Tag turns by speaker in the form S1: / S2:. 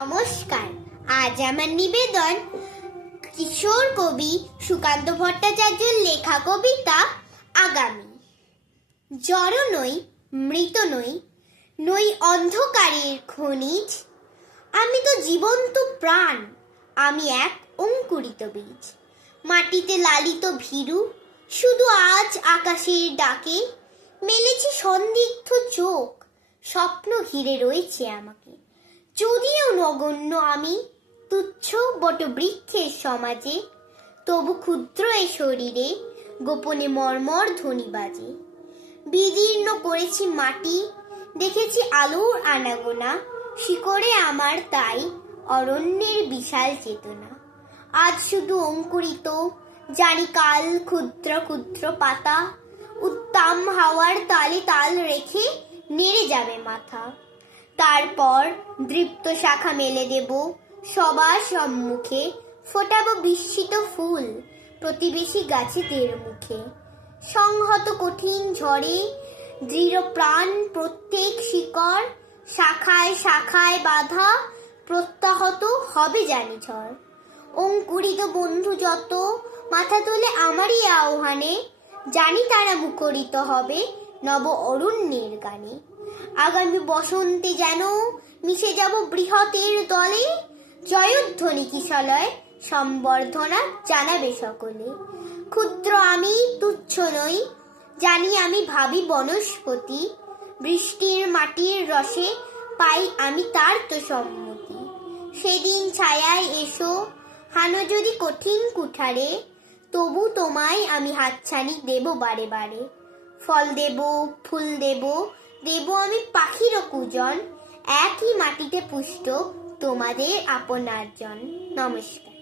S1: নমস্কার। আজ আমার নিবেদন কিশোর কবি সুকান্ত ভট্টাচার্যের লেখা কবিতা আগামী। জড় নই, মৃত নই নই অন্ধকারের খনিজ। আমি তো জীবন্ত প্রাণ, আমি এক অঙ্কুরিত বীজ। মাটিতে লালিত ভীরু, শুধু আজ আকাশের ডাকে। মেলেছে সন্দিগ্ধ চোখ, স্বপ্ন ঘিরে রয়েছে আমাকে। যদিও নগণ্য আমি তুচ্ছ বট বৃক্ষের সমাজে, তবু ক্ষুদ্র এ শরীরে গোপনে মর্মর ধ্বনি বাজে। বিদীর্ণ করেছি মাটি, দেখেছি আলোর আনাগোনা শিকড়ে আমার তাই অরণ্যের বিশাল চেতনা। আজ শুধু অঙ্কুরিত, জানি কাল ক্ষুদ্র ক্ষুদ্র পাতা, উত্তাম হাওয়ার তালে তাল রেখে নেড়ে যাবে মাথা। তারপর দৃপ্ত শাখা মেলে দেব। সবার সম্মুখে ফোটাবো বিস্মিত ফুল প্রতিবেশী গাছেদের মুখে। সংহত কঠিন ঝড়ে দৃঢ় প্রাণ প্রত্যেক শিকড় শাখায় শাখায় বাধা প্রত্যাহত হবে জানি ঝড়। অঙ্কুরিত বন্ধু যত, মাথা তোলে আমারই আহ্বানে, জানি তারা মুখরিত হবে নব অরণ্যের গানে। আগামী বসন্তে যেন মিশে যাব বৃহতের দলে। জয়ধ্বনি কিশলয় সম্বর্ধনা জানাবে সকলে। ক্ষুদ্র আমি, তুচ্ছ নই, জানি আমি ভাবি বনস্পতি। বৃষ্টির মাটির রসে পাই আমি তার তো সম্মতি। সেদিন ছায়ায় এসো, হানো যদি কঠিন কুঠারে, তবু তোমায় আমি হাতছানি দেব বারে বারে। ফল দেব, ফুল দেব দেব আমি পাখিরও কুজন, একই মাটিতে পুষ্ট তোমাদের আপনার জন। নমস্কার।